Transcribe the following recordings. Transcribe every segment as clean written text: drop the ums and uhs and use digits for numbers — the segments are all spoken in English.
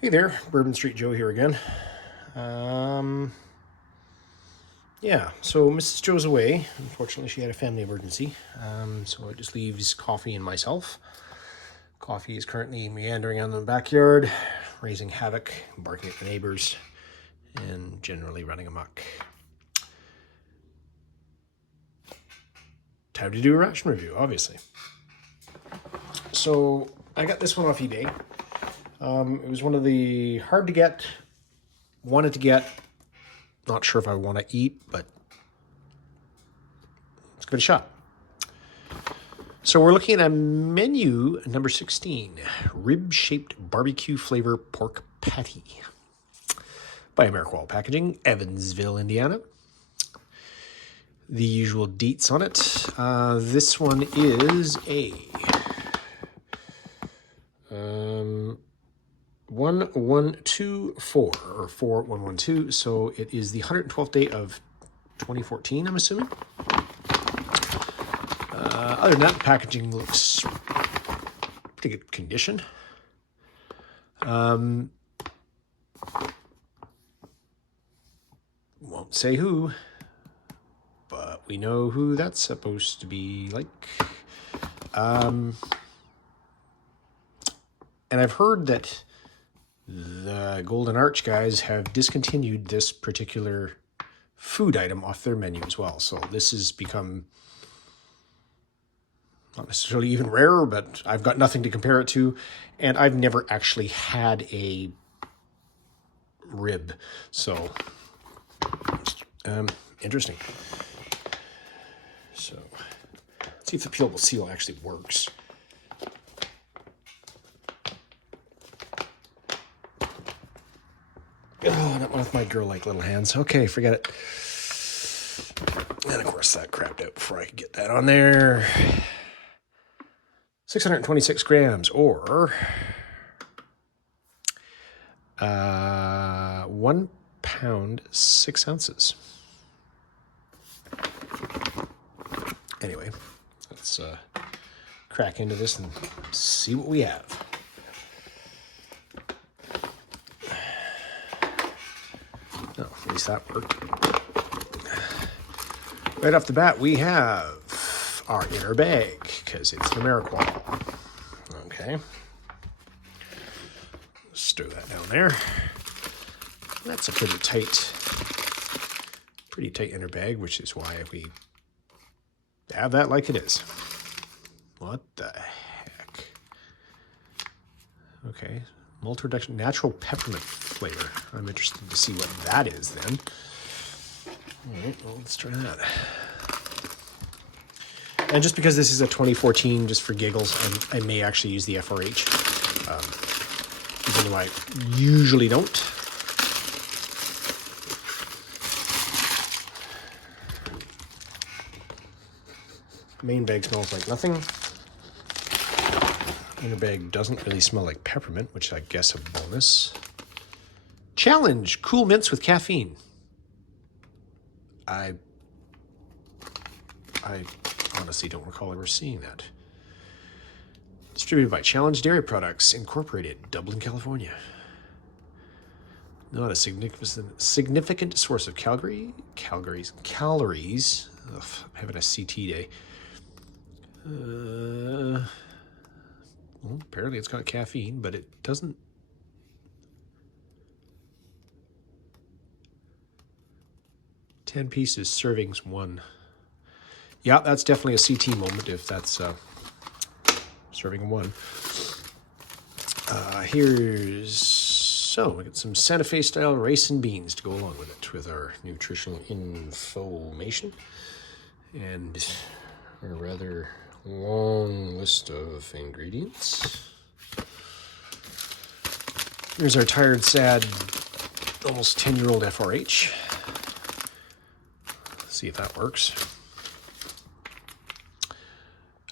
Hey there, Bourbon Street Joe here again. Um, yeah, so Mrs. Joe's away. Unfortunately, she had a family emergency. So it just leaves Coffee and myself. Coffee is currently meandering around the backyard, raising havoc, barking at the neighbors, and generally running amok. Time to do a ration review, obviously. So I got this one off eBay. It was one of the hard to get, wanted to get, not sure if I want to eat, but let's give it a shot. So we're looking at menu number 16, rib-shaped barbecue flavor pork patty by Ameriqual Packaging, Evansville, Indiana. The usual deets on it. This one is a 1124 or 4112. So it is the 112th day of 2014, I'm assuming. Other than that, the packaging looks pretty good condition. Won't say who, but we know who that's supposed to be like. And I've heard that the Golden Arch guys have discontinued this particular food item off their menu as well. So this has become not necessarily even rarer, but I've got nothing to compare it to. And I've never actually had a rib. So, interesting. So, let's see if the peelable seal actually works. Oh, not with my girl-like little hands. Okay, forget it. And of course, that crapped out before I could get that on there. 626 grams, or 1 pound, 6 ounces. Anyway, let's crack into this and see what we have. Oh, at least that worked. Right off the bat, we have our inner bag, because it's an Ameriqual. Okay. Stir that down there. That's a pretty tight inner bag, which is why we have that like it is. What the heck? Okay. Malt reduction, natural peppermint flavor. I'm interested to see what that is then. All right, well, let's try that. And just because this is a 2014, just for giggles, I may actually use the FRH, even though I usually don't. Main bag smells like nothing. Inner bag doesn't really smell like peppermint, which I guess a bonus. Challenge, cool mints with caffeine. I honestly don't recall ever seeing that. Distributed by Challenge Dairy Products, Incorporated, Dublin, California. Not a significant source of calories. Ugh, I'm having a CT day. Well, apparently it's got caffeine, but it doesn't. Ten pieces, servings, 1. Yeah, that's definitely a CT moment if that's serving 1. So we got some Santa Fe style rice and beans to go along with it, with our nutritional information and a rather long list of ingredients. Here's our tired, sad, almost 10-year-old FRH. Let's see if that works.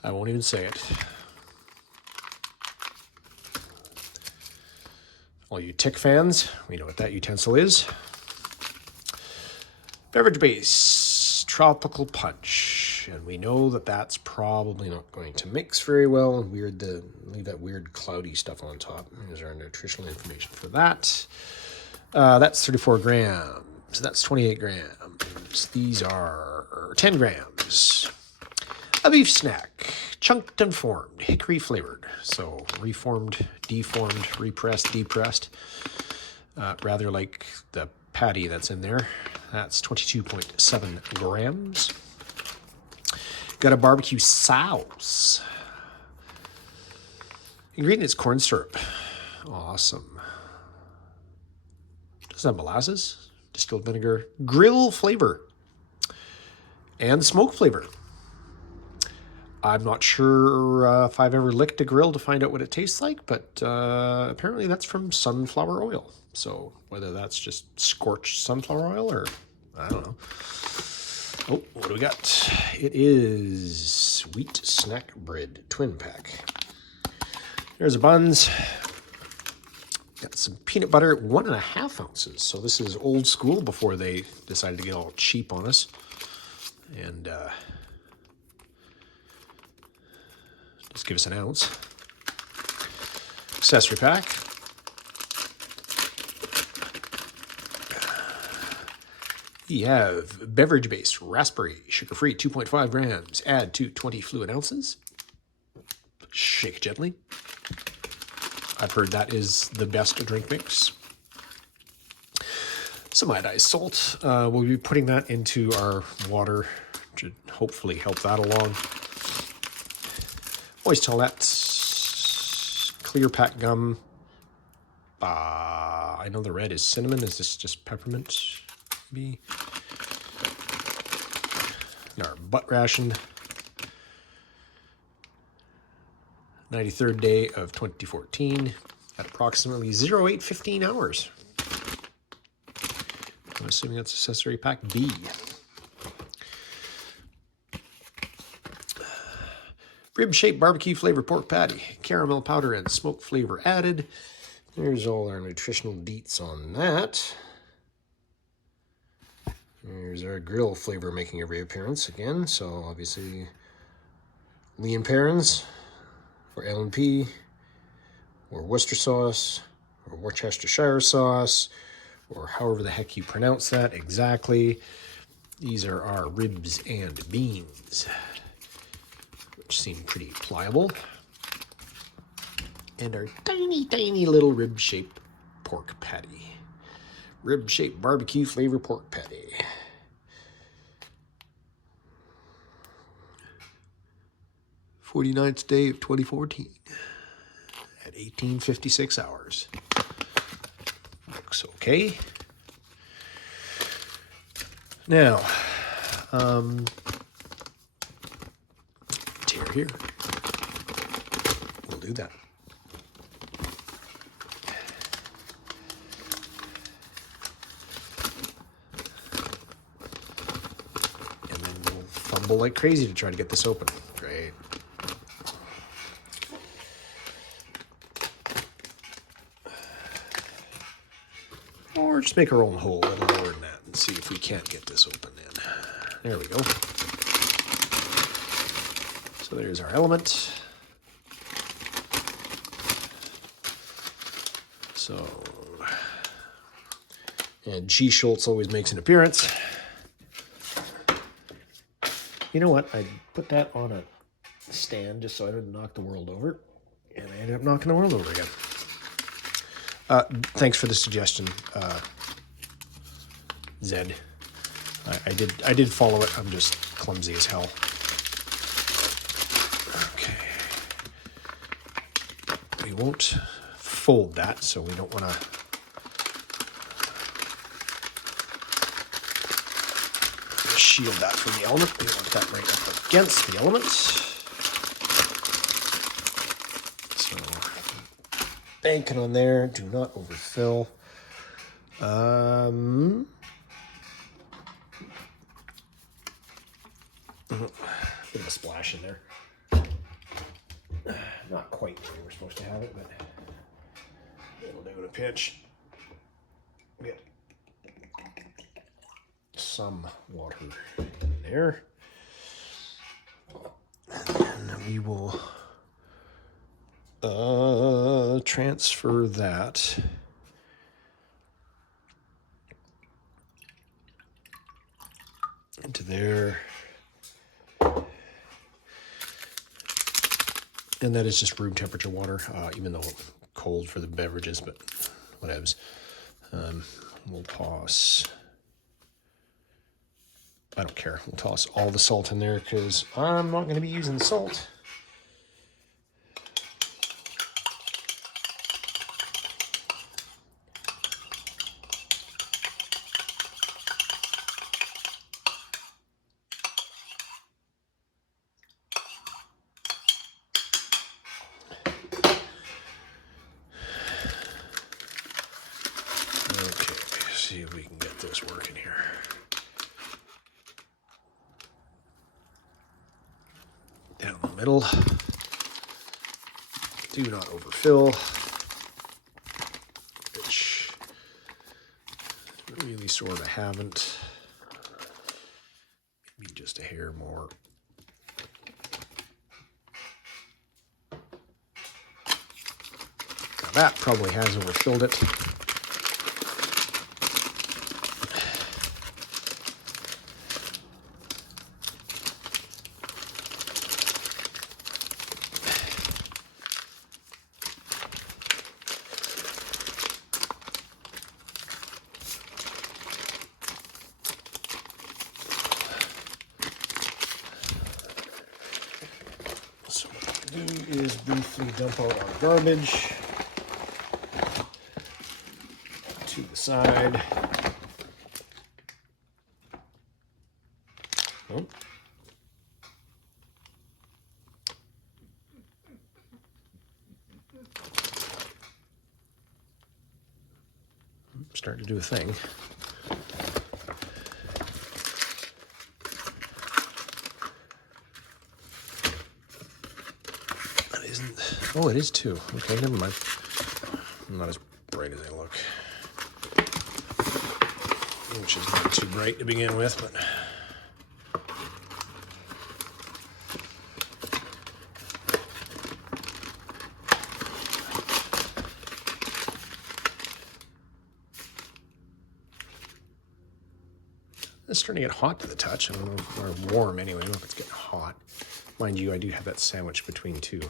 I won't even say it. All you tick fans, we know what that utensil is. Beverage base, tropical punch. And we know that that's probably not going to mix very well, and leave that weird cloudy stuff on top. There's our nutritional information for that. That's 34 grams. So that's 28 grams. These are 10 grams. A beef snack, chunked and formed, hickory flavored. So reformed, deformed, repressed, depressed. Rather like the patty that's in there. That's 22.7 grams. Got a barbecue sauce. Ingredient is corn syrup. Awesome. Doesn't have molasses, distilled vinegar, grill flavor, and smoke flavor. I'm not sure if I've ever licked a grill to find out what it tastes like, but apparently that's from sunflower oil. So whether that's just scorched sunflower oil or I don't know. Oh, what do we got? It is wheat snack bread twin pack. There's the buns. Got some peanut butter, 1.5 ounces. So this is old school before they decided to get all cheap on us. And just give us an ounce. Accessory pack. We have beverage-based raspberry, sugar-free, 2.5 grams. Add to 20 fluid ounces. Shake gently. I've heard that is the best drink mix. Some iodized salt. We'll be putting that into our water to hopefully help that along. Moist Tillette, clear pack gum. I know the red is cinnamon. Is this just peppermint? Maybe. Our butt ration. 93rd day of 2014 at approximately 08:15 hours. I'm assuming that's accessory pack B. Rib-shaped barbecue flavor pork patty, caramel powder and smoke flavor added. There's all our nutritional deets on that. There's our grill flavor making every appearance again. So obviously, lean parents, or L&P, or Worcester sauce, or Worcestershire sauce, or however the heck you pronounce that exactly. These are our ribs and beans, which seem pretty pliable. And our tiny, tiny little rib-shaped pork patty. Rib-shaped barbecue flavor pork patty. "49th day of 2014 at 18:56 hours. Looks okay. Now, tear here. We'll do that. And then we'll fumble like crazy to try to get this open. Great. Or just make our own hole a little lower than that and see if we can't get this open in. There we go. So there's our element. So, and G. Schultz always makes an appearance. You know what? I put that on a stand just so I didn't knock the world over. And I ended up knocking the world over again. Thanks for the suggestion, Zed. I did follow it. I'm just clumsy as hell. Okay. We won't fold that, so we don't want to shield that from the element. We want that right up against the element. So, banking on there. Do not overfill. Bit of a splash in there. Not quite where we're supposed to have it, but it'll do in a pinch. Get some water in there. we will transfer that into there. And that is just room temperature water, even though cold for the beverages, but whatevs. We'll toss, I don't care, we'll toss all the salt in there because I'm not going to be using the salt. Okay, see if we can get this working here. Down the middle. Do not overfill. Which really sort of haven't. Maybe just a hair more. Now that probably has overfilled it. So what we'll do is briefly dump out our garbage to the side. Oh. Starting to do a thing. That isn't. Oh, it is too. Okay, never mind. I'm not as bright as I look. Which is not too bright to begin with, but. It's starting to get hot to the touch. I don't know, or warm anyway. I don't know if it's getting hot. Mind you, I do have that sandwich between two.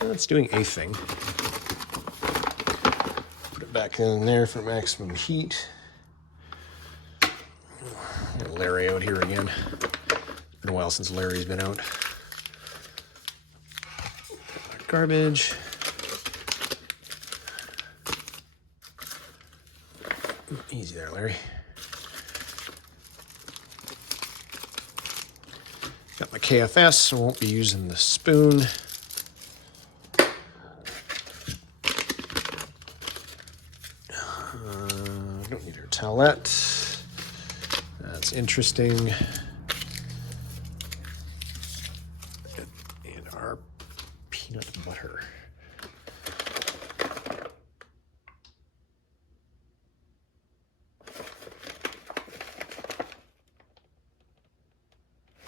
That's doing a thing. Put it back in there for maximum heat. Get Larry out here again. It's been a while since Larry's been out. Garbage. Easy there, Larry. Got my KFS, so I won't be using the spoon. Don't need her towelette. That's interesting. And our peanut butter.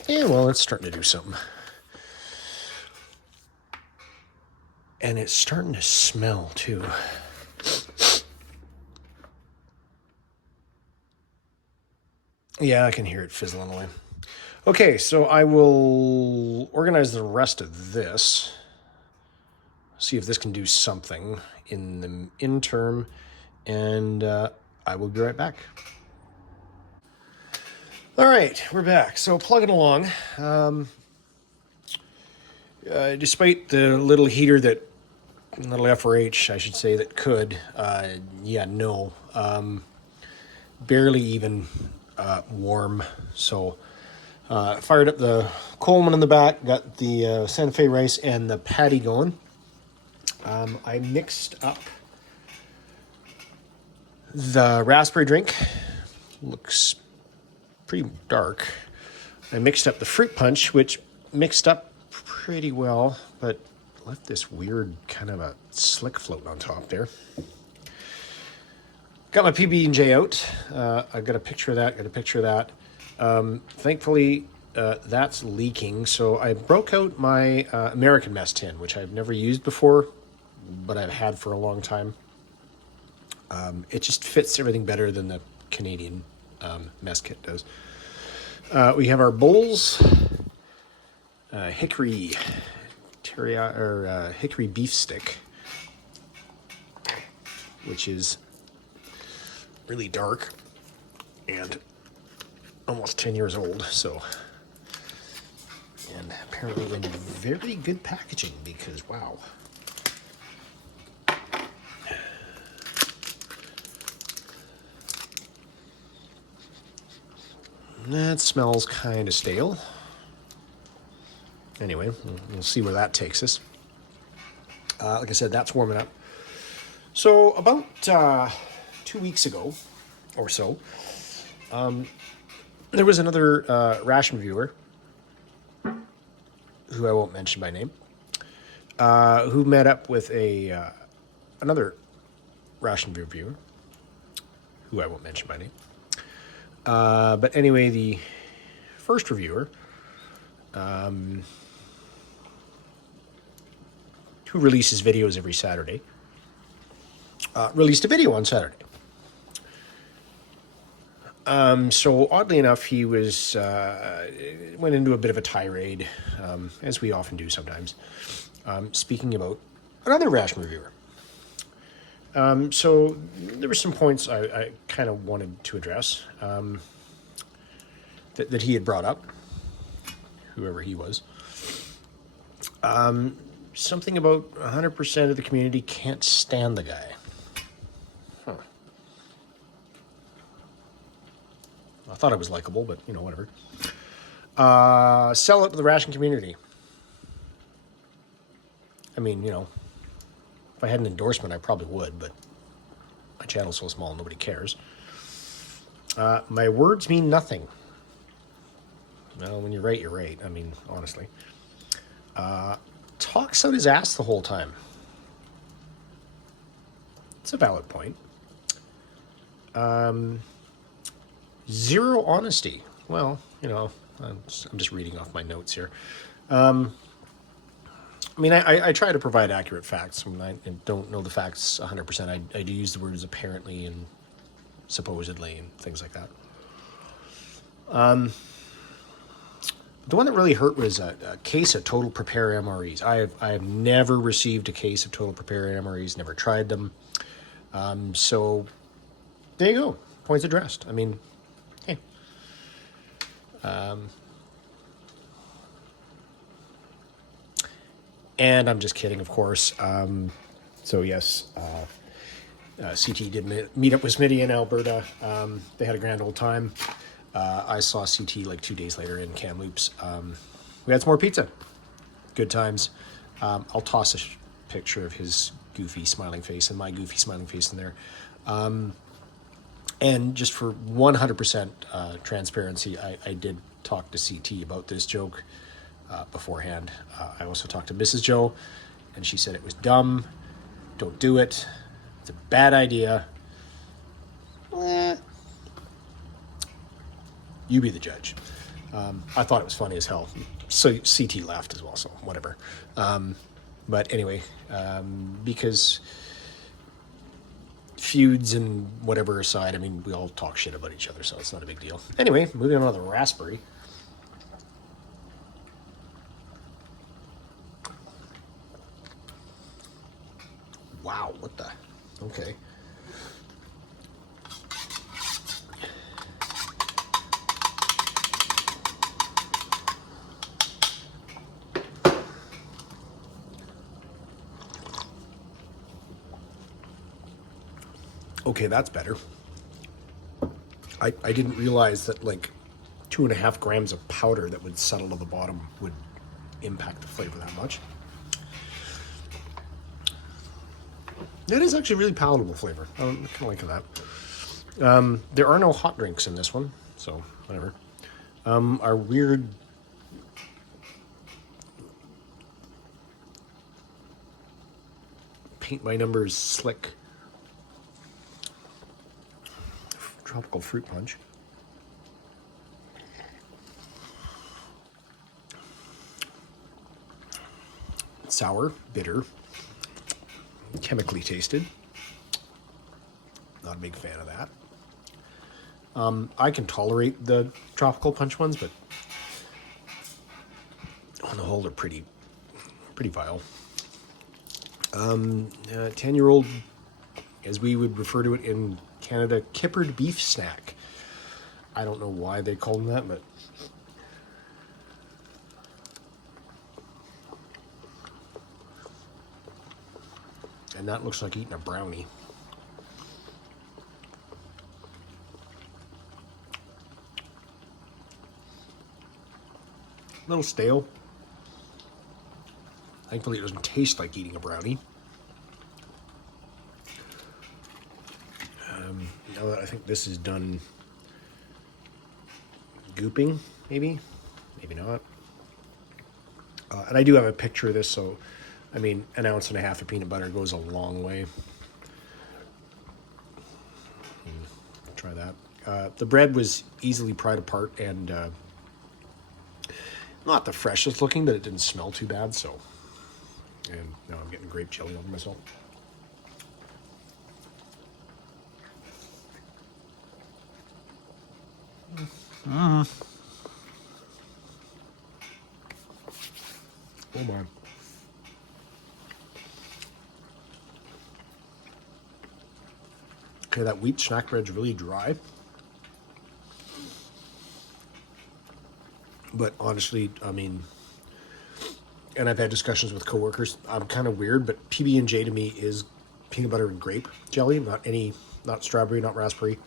Yeah, well, it's starting to do something. And it's starting to smell, too. Yeah, I can hear it fizzling away. Okay, so I will organize the rest of this. See if this can do something in the interim. And I will be right back. All right, we're back. So plugging along. Despite the little heater that, little FRH, I should say, that could, barely even warm. So fired up the Coleman in the back, got the Santa Fe rice and the patty going. I mixed up the raspberry drink. Looks pretty dark. I mixed up the fruit punch, which mixed up pretty well, but left this weird kind of a slick float on top there. Got my PB&J out. I got a picture of that, thankfully, that's leaking, so I broke out my American mess tin, which I've never used before, but I've had for a long time. It just fits everything better than the Canadian mess kit does. We have our bowls, hickory hickory beef stick, which is really dark and almost 10 years old, so, and apparently in very good packaging, because wow. That smells kind of stale. Anyway, we'll see where that takes us. Like I said, that's warming up. So about 2 weeks ago or so, there was another ration viewer, who I won't mention by name, who met up with another ration reviewer, who I won't mention by name. But anyway, the first reviewer, who releases videos every Saturday, released a video on Saturday. So oddly enough, he was went into a bit of a tirade, as we often do sometimes, speaking about another ration reviewer. So there were some points I kind of wanted to address that he had brought up, whoever he was. Something about 100% of the community can't stand the guy. Huh. I thought I was likable, but, you know, whatever. Sell it to the ration community. I mean, you know, if I had an endorsement, I probably would, but my channel's so small, nobody cares. My words mean nothing. Well, when you're right, you're right. I mean, honestly. Talks out his ass the whole time. It's a valid point. Zero honesty. Well, you know, I'm just reading off my notes here. I mean, I try to provide accurate facts. When I don't know the facts 100%, I do use the words apparently and supposedly and things like that. The one that really hurt was a case of Total Prepare MREs. I have never received a case of Total Prepare MREs, never tried them. So there you go. Points addressed. I mean, hey. And I'm just kidding, of course. So yes, CT did meet up with Smitty in Alberta. They had a grand old time. I saw CT like 2 days later in Kamloops. We had some more pizza. Good times. I'll toss a picture of his goofy smiling face and my goofy smiling face in there. And just for 100% transparency, I did talk to CT about this joke beforehand. I also talked to Mrs. Joe, and she said it was dumb. Don't do it. It's a bad idea. You be the judge. I thought it was funny as hell. So CT laughed as well, so whatever. But anyway, because feuds and whatever aside, I mean, we all talk shit about each other, so it's not a big deal. Anyway, moving on to the raspberry. Wow, what the? Okay. Okay, that's better. I didn't realize that like 2.5 grams of powder that would settle to the bottom would impact the flavor that much. That is actually really palatable flavor. I'm kind of liking that. There are no hot drinks in this one, so whatever. Our weird paint by numbers slick tropical fruit punch. Sour, bitter, chemically tasted. Not a big fan of that. I can tolerate the tropical punch ones, but on the whole, they're pretty vile. 10-year-old, as we would refer to it in Canada, kippered beef snack. I don't know why they call them that, but and that looks like eating a brownie. A little stale. Thankfully, it doesn't taste like eating a brownie. Now that I think this is done gooping, maybe not. And I do have a picture of this, so I mean, an ounce and a half of peanut butter goes a long way. Try that. The bread was easily pried apart and not the freshest looking, but it didn't smell too bad. So, and now I'm getting grape jelly over myself. Oh my. Okay, that wheat snack bread's really dry. But honestly, I mean, and I've had discussions with coworkers, I'm kind of weird, but PB&J to me is peanut butter and grape jelly, not strawberry, not raspberry.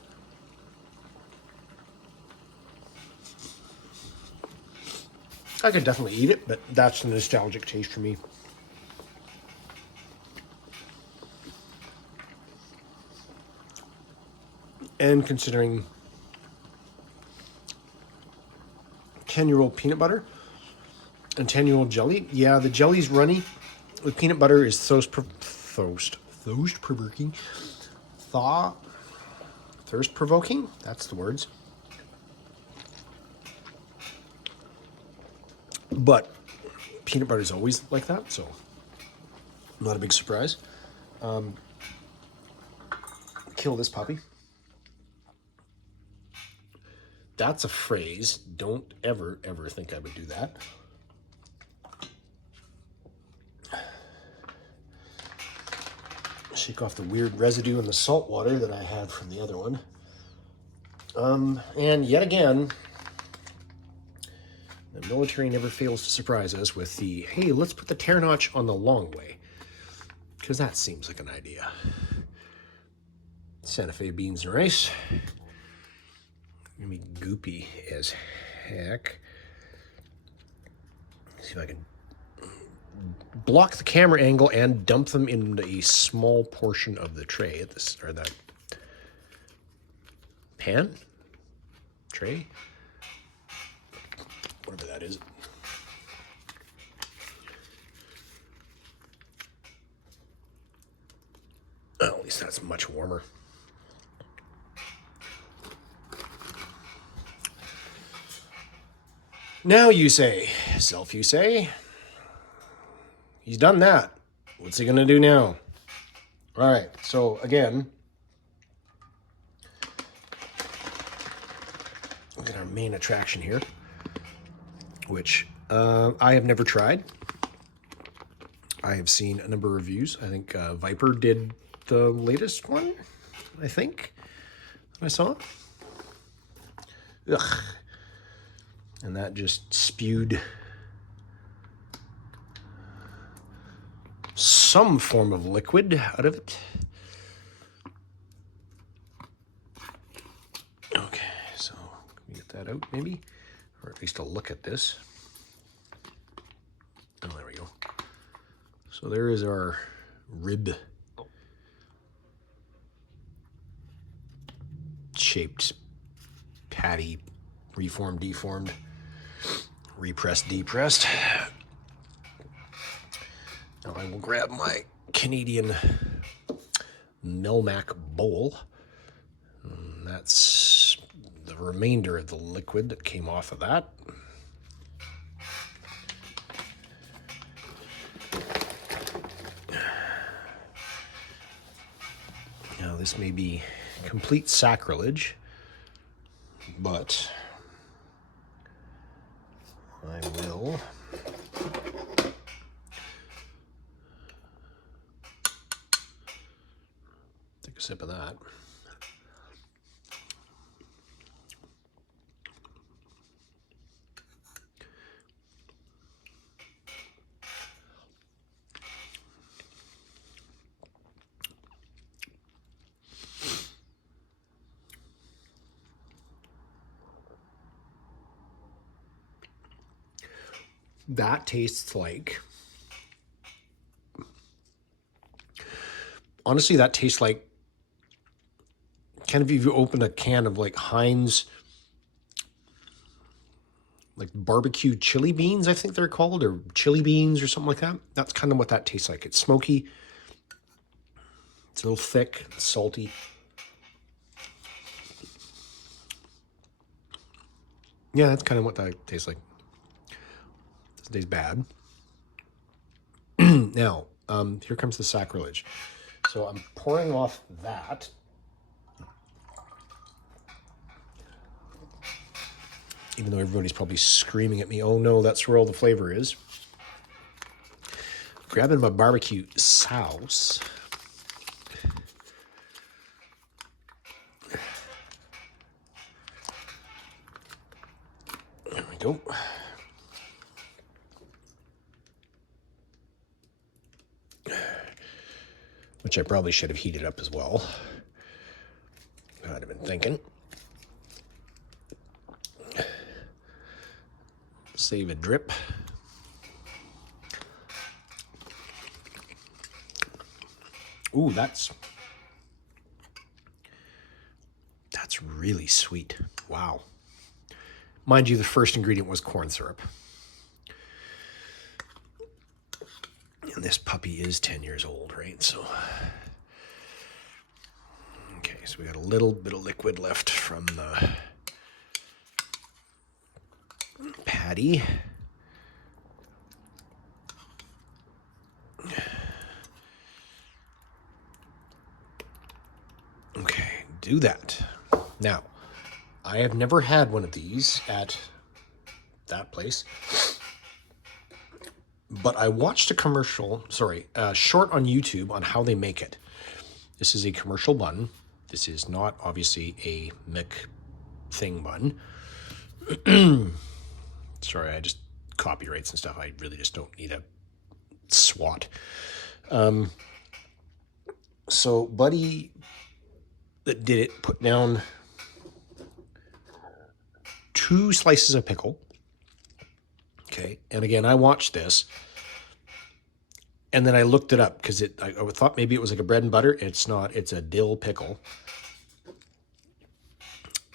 I could definitely eat it, but that's the nostalgic taste for me. And considering 10-year-old peanut butter and 10-year-old jelly, yeah, the jelly's runny. With peanut butter is thirst provoking. That's the words. But peanut butter is always like that, so not a big surprise. Kill this puppy. That's a phrase. Don't ever think I would do that. Shake off the weird residue in the salt water that I had from the other one. And yet again, the military never fails to surprise us with the, hey, let's put the tear notch on the long way. Because that seems like an idea. Santa Fe beans and rice. Gonna be goopy as heck. Let's see if I can block the camera angle and dump them into a small portion of the tray at this, or that pan? Tray? Whatever that is. Oh, at least that's much warmer. Now you say, you say, he's done that. What's he gonna do now? All right, so again, look at our main attraction here, which I have never tried. I have seen a number of reviews. I think Viper did the latest one, I think, I saw. Ugh. And that just spewed some form of liquid out of it. Okay, so can we get that out maybe? Or at least a look at this. Oh, there we go. So there is our rib shaped patty, reformed, deformed, repressed, depressed. Now I will grab my Canadian Melmac bowl. And that's the remainder of the liquid that came off of that. Now, this may be complete sacrilege, but I will take a sip of that. That tastes like, honestly, that tastes like kind of if you open a can of like Heinz, like barbecue chili beans, I think they're called, or chili beans or something like that. That's kind of what that tastes like. It's smoky. It's a little thick, salty. Yeah, that's kind of what that tastes like. Doesn't taste bad. Now, here comes the sacrilege. So I'm pouring off that. Even though everybody's probably screaming at me, oh no, that's where all the flavor is. Grabbing my barbecue sauce. There we go. Which I probably should have heated up as well. I'd have been thinking. Save a drip. Ooh, that's really sweet. Wow. Mind you, the first ingredient was corn syrup. And this puppy is 10 years old, right? So, okay, so we got a little bit of liquid left from the patty. Okay, do that. Now, I have never had one of these at that place, but I watched a commercial, short on YouTube on how they make it. This is a commercial bun. This is not obviously a McThing bun. Sorry, I just copyrights and stuff. I really just don't need a SWAT. So buddy that did it put down 2 slices of pickle. Okay, and again, I watched this, and then I looked it up because I thought maybe it was like a bread and butter. It's not. It's a dill pickle.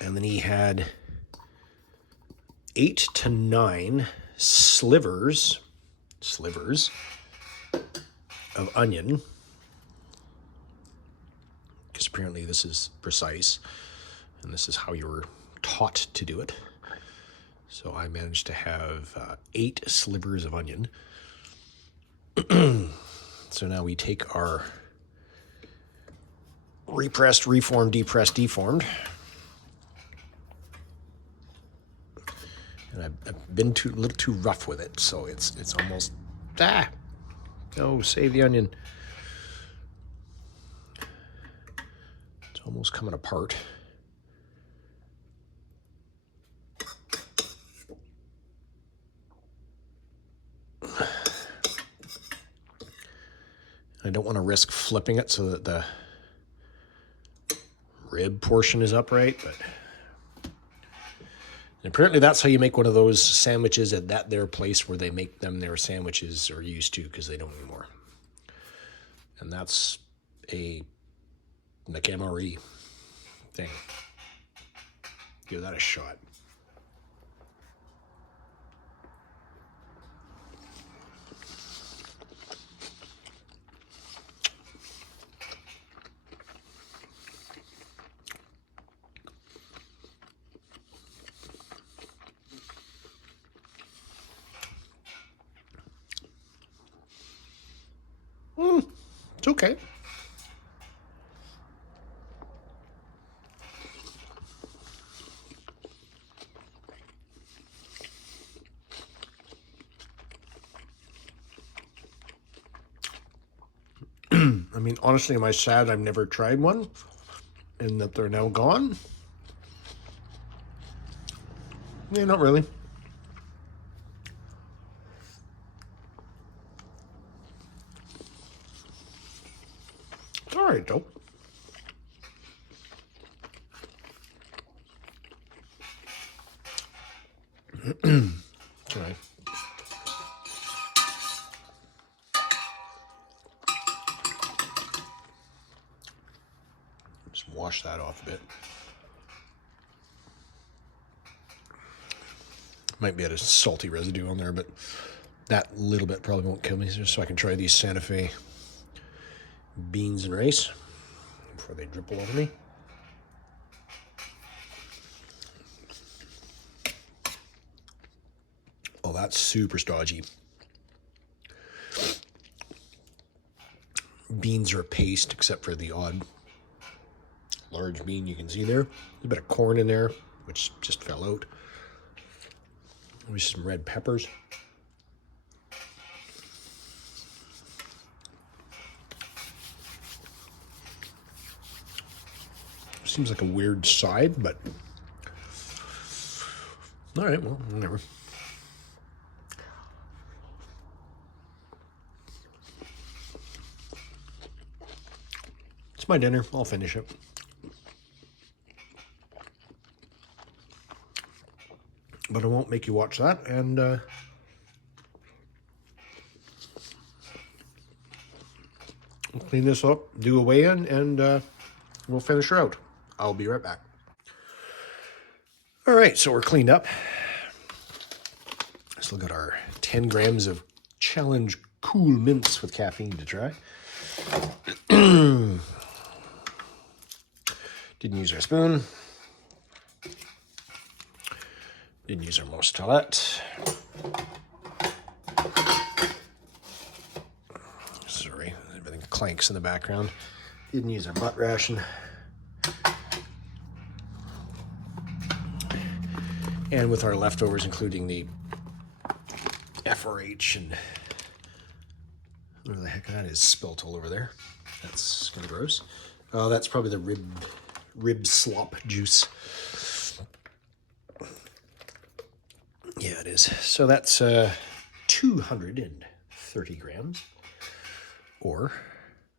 And then he had 8 to 9 slivers of onion, because apparently this is precise, and this is how you were taught to do it. So I managed to have 8 slivers of onion. So now we take our repressed, reformed, depressed, deformed. And I've been a little too rough with it, so it's almost, no, save the onion. It's almost coming apart. I don't want to risk flipping it so that the rib portion is upright, but and apparently that's how you make one of those sandwiches at that their place where they make them their sandwiches, or used to, because they don't anymore. And that's a McMRE thing. Give that a shot. okay. I mean, honestly, am I sad I've never tried one and that they're now gone? Yeah, not really. It's all right, though. Okay. Just wash that off a bit. Might be a salty residue on there, but that little bit probably won't kill me. Just so I can try these Santa Fe beans and rice before they drip all over me. Oh, that's super stodgy. Beans are a paste, except for the odd large bean you can see there. There's a bit of corn in there, which just fell out. Maybe some red peppers. Seems like a weird side, but all right, well, whatever. It's my dinner. I'll finish it. But I won't make you watch that, and we'll clean this up, do a weigh-in, and we'll finish her out. I'll be right back. All right, so we're cleaned up. Still got our 10 grams of Challenge Cool Mints with caffeine to try. Didn't use our spoon. Didn't use our Mostolette. Sorry, everything clanks in the background. Didn't use our butt ration. And with our leftovers, including the FRH and whatever the heck that is spilt all over there. That's kind of gross. Oh, that's probably the rib slop juice. Yeah, it is. So that's 230 grams. Or,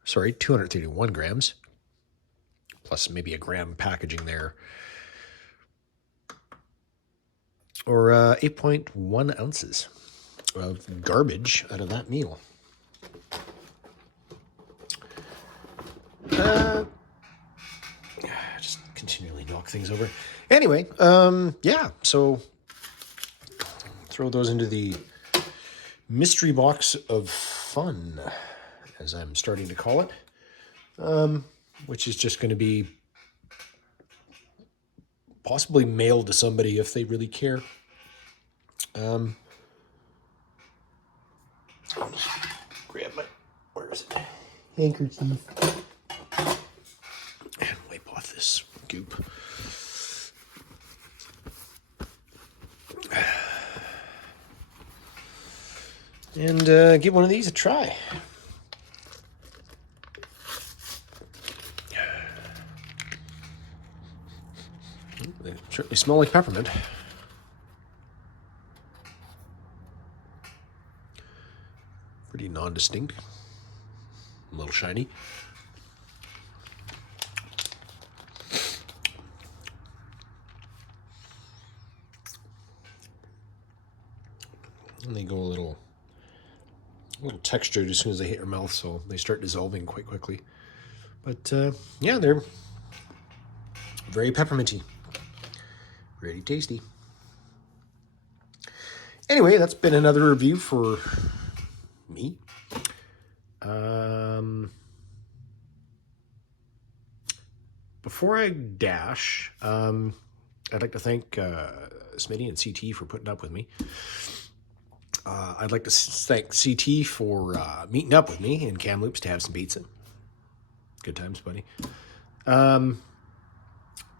sorry, 231 grams. Plus maybe a gram packaging there. Or 8.1 ounces of garbage out of that meal. Just continually knock things over. Anyway, yeah, so throw those into the mystery box of fun, as I'm starting to call it, which is just going to be possibly mailed to somebody if they really care. I'll just grab my, where is it? Handkerchief. And wipe off this goop. And give one of these a try. They certainly smell like peppermint. Pretty non-distinct. A little shiny. And they go a little textured as soon as they hit your mouth, so they start dissolving quite quickly. But yeah, they're very pepperminty. Really tasty. Anyway, that's been another review for me. Before I dash, I'd like to thank Smitty and CT for putting up with me. I'd like to thank CT for meeting up with me in Kamloops to have some pizza. Good times, buddy.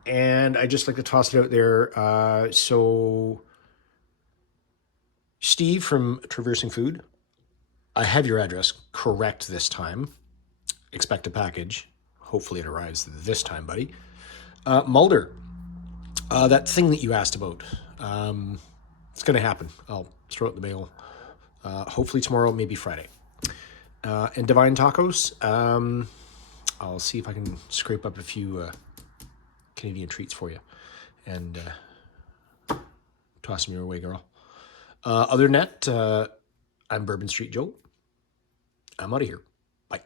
And I just like to toss it out there. So Steve from Traversing Food, I have your address correct this time. Expect a package. Hopefully it arrives this time, buddy. Mulder, that thing that you asked about, it's going to happen. I'll throw it in the mail. Hopefully tomorrow, maybe Friday. And Divine Tacos, I'll see if I can scrape up a few Canadian treats for you and toss them your way, girl. Other than that, I'm Bourbon Street Joe. I'm out of here. Bye.